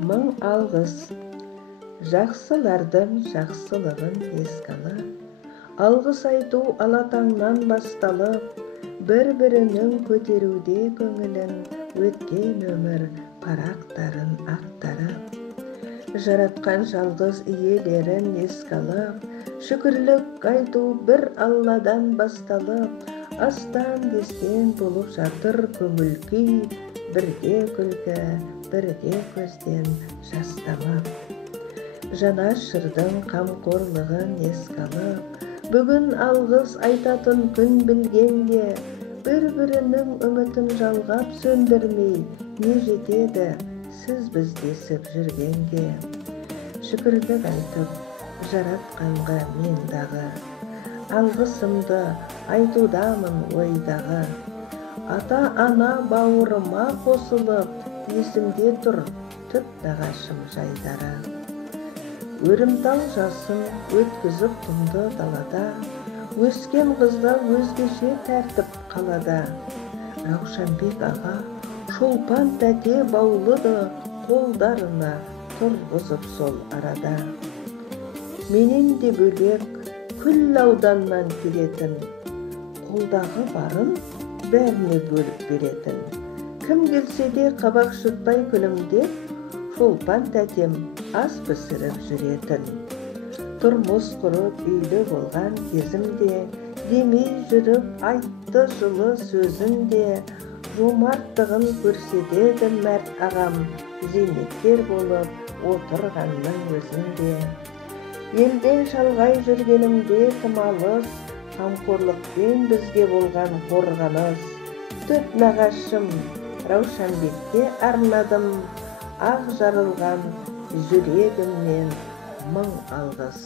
Мың алғыс. Жақсылардың жақсылығын еске алып, алғыс айту алатаңнан басталып, бір-бірінің көтеруде көңілін, өткен өмір парақтарын ақтарып. Жаратқан жалғыз иелерін еске алып, шүкірлік айту бір Алладан басталып, астан-кестен болып жатыр көңіл күй, бірде күлкі, бірде көзден жас тамып. Жанашырдың қамқорлығын еске алып, бүгін алғыс айтатын күн білгенде, бір-бірінің үмітін жалғап сөндірмей, не жетеді сіз біздесіп жүргенге. Шүкірлік айтып, жаратқанға мен дағы, алғысымды айтудамын ойдағы. Ата-ана бауырыма қосылып, есімде тұр түп нағашым жайдары. Өрімтал жасын өткізіп құмды далада, өскен қызға өзгеше тәртіп қалада. Раушанбек аға, Шолпан тәте баулыды, қолдарына тұрғызып сол арада. Менен де бөлек күл ауданнан келетін, қолдағы барын бәріне бөліп беретін. Кім келсе де қабақ шытпай күлімдеп, Шолпан тәтем ас пісіріп жүретін. Тұрмыс құрып үйлі болған кезімде, демей жүріп айтты жылы сөзінде, жомарттығын көрсетеді мәрт ағам, зейнеткер болып отырғанның өзінде. Елден шалғай жүргенімде тым алыс, қамқорлықпен бізге болған қорғаныс. Түп нағашым Раушанбекке арнадым, ақ жарылған жүрегімнен мың алғыс.